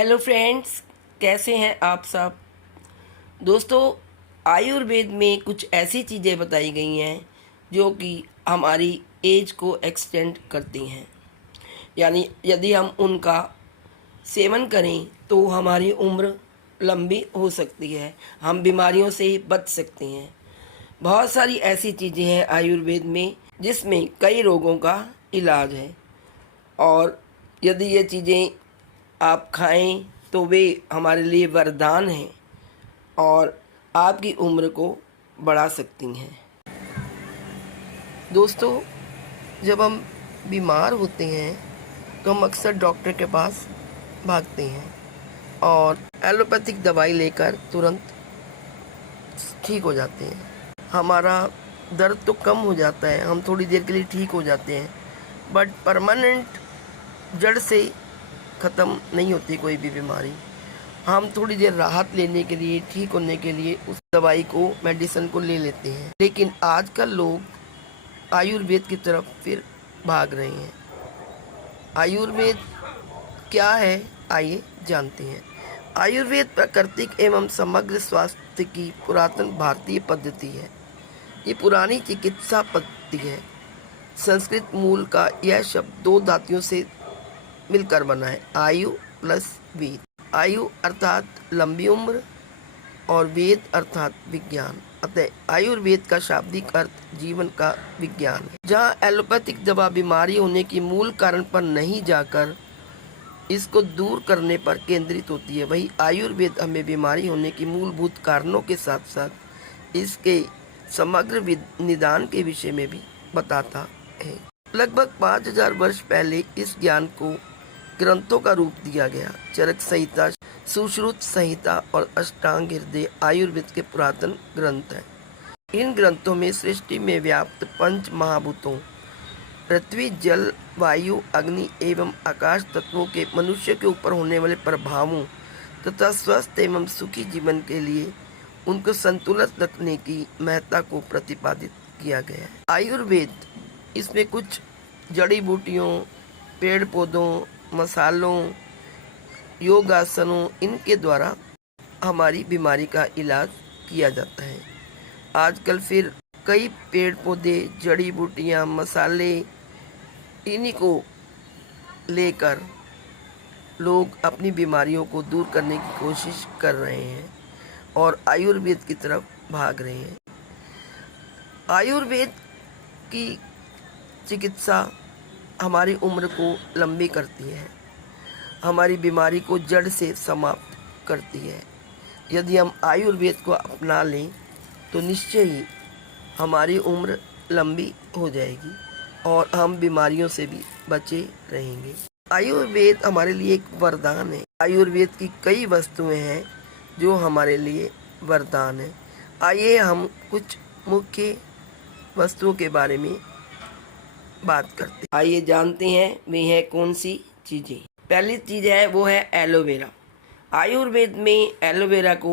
Hello friends, कैसे हैं आप सब। दोस्तों, आयुर्वेद में कुछ ऐसी चीज़ें बताई गई हैं जो कि हमारी एज को एक्सटेंड करती हैं। यानी यदि हम उनका सेवन करें तो हमारी उम्र लंबी हो सकती है, हम बीमारियों से बच सकते हैं। बहुत सारी ऐसी चीज़ें हैं आयुर्वेद में जिसमें कई रोगों का इलाज है, और यदि ये चीज़ें आप खाएं तो वे हमारे लिए वरदान हैं और आपकी उम्र को बढ़ा सकती हैं। दोस्तों, जब हम बीमार होते हैं तो हम अक्सर डॉक्टर के पास भागते हैं और एलोपैथिक दवाई लेकर तुरंत ठीक हो जाते हैं। हमारा दर्द तो कम हो जाता है, हम थोड़ी देर के लिए ठीक हो जाते हैं, बट परमानेंट जड़ से ख़त्म नहीं होती कोई भी बीमारी। हम थोड़ी देर राहत लेने के लिए, ठीक होने के लिए उस दवाई को, मेडिसिन को ले लेते हैं, लेकिन आजकल लोग आयुर्वेद की तरफ फिर भाग रहे हैं। आयुर्वेद क्या है, आइए जानते हैं। आयुर्वेद प्राकृतिक एवं समग्र स्वास्थ्य की पुरातन भारतीय पद्धति है। ये पुरानी चिकित्सा पद्धति है। संस्कृत मूल का यह शब्द दो धातुओं से मिलकर बना है, आयु प्लस वेद। आयु अर्थात लंबी उम्र और वेद अर्थात विज्ञान। अतः आयुर्वेद का शाब्दिक अर्थ जीवन का विज्ञान है। जहाँ एलोपैथिक दवा बीमारी होने की मूल कारण पर नहीं जाकर इसको दूर करने पर केंद्रित होती है, वही आयुर्वेद हमें बीमारी होने की मूलभूत कारणों के साथ साथ इसके समग्र निदान के विषय में भी बताता है। लगभग 5000 वर्ष पहले इस ज्ञान को ग्रंथों का रूप दिया गया। चरक संहिता, सुश्रुत संहिता और अष्टांग हृदय आयुर्वेद के पुरातन ग्रंथ हैं। इन ग्रंथों में सृष्टि में व्याप्त पंच महाभूतों, पृथ्वी, जल, वायु, अग्नि एवं आकाश तत्वों के मनुष्य के ऊपर होने वाले प्रभावों तथा स्वस्थ एवं सुखी जीवन के लिए उनको संतुलित रखने की महत्ता को प्रतिपादित किया गया है। आयुर्वेद, इसमें कुछ जड़ी बूटियों, पेड़ पौधों, मसालों, योगासनों, इनके द्वारा हमारी बीमारी का इलाज किया जाता है। आजकल फिर कई पेड़ पौधे, जड़ी बूटियाँ, मसाले, इन्हीं को लेकर लोग अपनी बीमारियों को दूर करने की कोशिश कर रहे हैं और आयुर्वेद की तरफ भाग रहे हैं। आयुर्वेद की चिकित्सा हमारी उम्र को लंबी करती है, हमारी बीमारी को जड़ से समाप्त करती है। यदि हम आयुर्वेद को अपना लें तो निश्चय ही हमारी उम्र लंबी हो जाएगी और हम बीमारियों से भी बचे रहेंगे। आयुर्वेद हमारे लिए एक वरदान है। आयुर्वेद की कई वस्तुएं हैं जो हमारे लिए वरदान है। आइए हम कुछ मुख्य वस्तुओं के बारे में बात करते हैं। आइए जानते हैं वे हैं कौन सी चीज़ें। पहली चीज़ है वो है एलोवेरा। आयुर्वेद में एलोवेरा को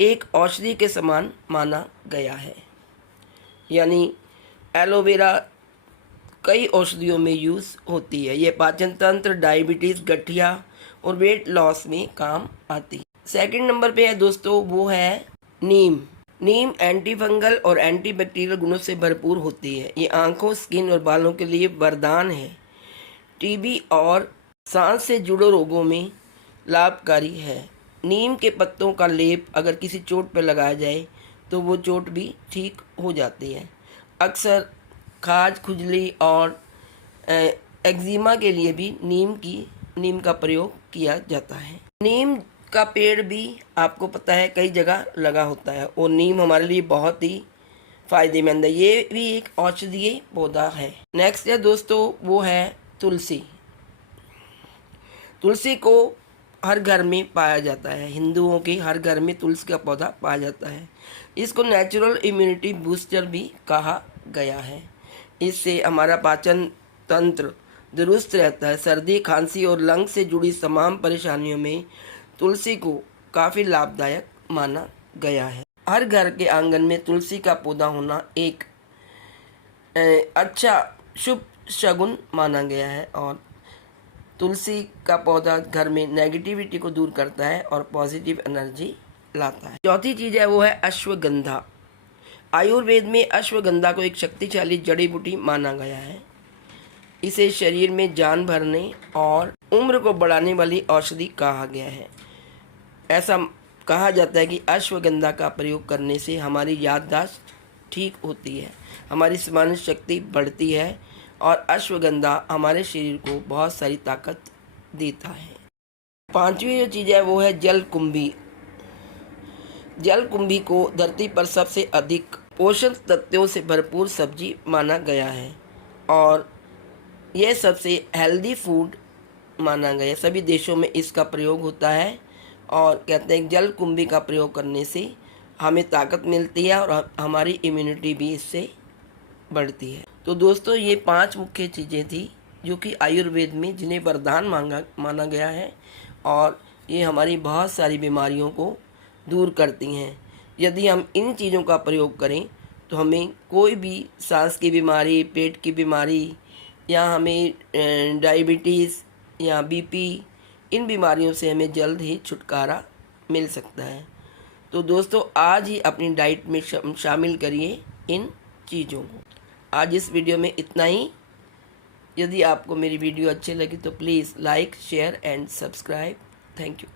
एक औषधि के समान माना गया है। यानी एलोवेरा कई औषधियों में यूज़ होती है। ये पाचन तंत्र, डायबिटीज़, गठिया और वेट लॉस में काम आती है। सेकंड नंबर पे है दोस्तों वो है नीम। नीम एंटी फंगल और एंटी बैक्टीरियल गुणों से भरपूर होती है। ये आंखों, स्किन और बालों के लिए वरदान है। टीबी और सांस से जुड़े रोगों में लाभकारी है। नीम के पत्तों का लेप अगर किसी चोट पर लगाया जाए तो वो चोट भी ठीक हो जाती है। अक्सर खाज, खुजली और एक्जिमा के लिए भी नीम का प्रयोग किया जाता है। नीम का पेड़ भी आपको पता है कई जगह लगा होता है और नीम हमारे लिए बहुत ही फायदेमंद है। ये भी एक औषधीय पौधा है। नेक्स्ट है दोस्तों वो है तुलसी। तुलसी को हर घर में पाया जाता है। हिंदुओं के हर घर में तुलसी का पौधा पाया जाता है। इसको नेचुरल इम्यूनिटी बूस्टर भी कहा गया है। इससे हमारा पाचन तंत्र दुरुस्त रहता है। सर्दी, खांसी और लंग से जुड़ी तमाम परेशानियों में तुलसी को काफ़ी लाभदायक माना गया है। हर घर के आंगन में तुलसी का पौधा होना एक अच्छा शुभ शगुन माना गया है और तुलसी का पौधा घर में नेगेटिविटी को दूर करता है और पॉजिटिव एनर्जी लाता है। चौथी चीज़ है वो है अश्वगंधा। आयुर्वेद में अश्वगंधा को एक शक्तिशाली जड़ी बूटी माना गया है। इसे शरीर में जान भरने और उम्र को बढ़ाने वाली औषधि कहा गया है। ऐसा कहा जाता है कि अश्वगंधा का प्रयोग करने से हमारी याददाश्त ठीक होती है, हमारी स्मरण शक्ति बढ़ती है और अश्वगंधा हमारे शरीर को बहुत सारी ताकत देता है। पांचवी जो चीज़ है वो है जलकुंभी। जलकुंभी को धरती पर सबसे अधिक पोषक तत्वों से भरपूर सब्जी माना गया है और यह सबसे हेल्दी फूड माना गया है। सभी देशों में इसका प्रयोग होता है और कहते हैं जलकुंभी का प्रयोग करने से हमें ताकत मिलती है और हमारी इम्यूनिटी भी इससे बढ़ती है। तो दोस्तों ये 5 मुख्य चीज़ें थी जो कि आयुर्वेद में जिन्हें वरदान माना गया है और ये हमारी बहुत सारी बीमारियों को दूर करती हैं। यदि हम इन चीज़ों का प्रयोग करें तो हमें कोई भी सांस की बीमारी, पेट की बीमारी या हमें डायबिटीज़ या बीपी, इन बीमारियों से हमें जल्द ही छुटकारा मिल सकता है। तो दोस्तों आज ही अपनी डाइट में शामिल करिए इन चीज़ों को। आज इस वीडियो में इतना ही। यदि आपको मेरी वीडियो अच्छी लगी तो please like, share and subscribe. Thank you.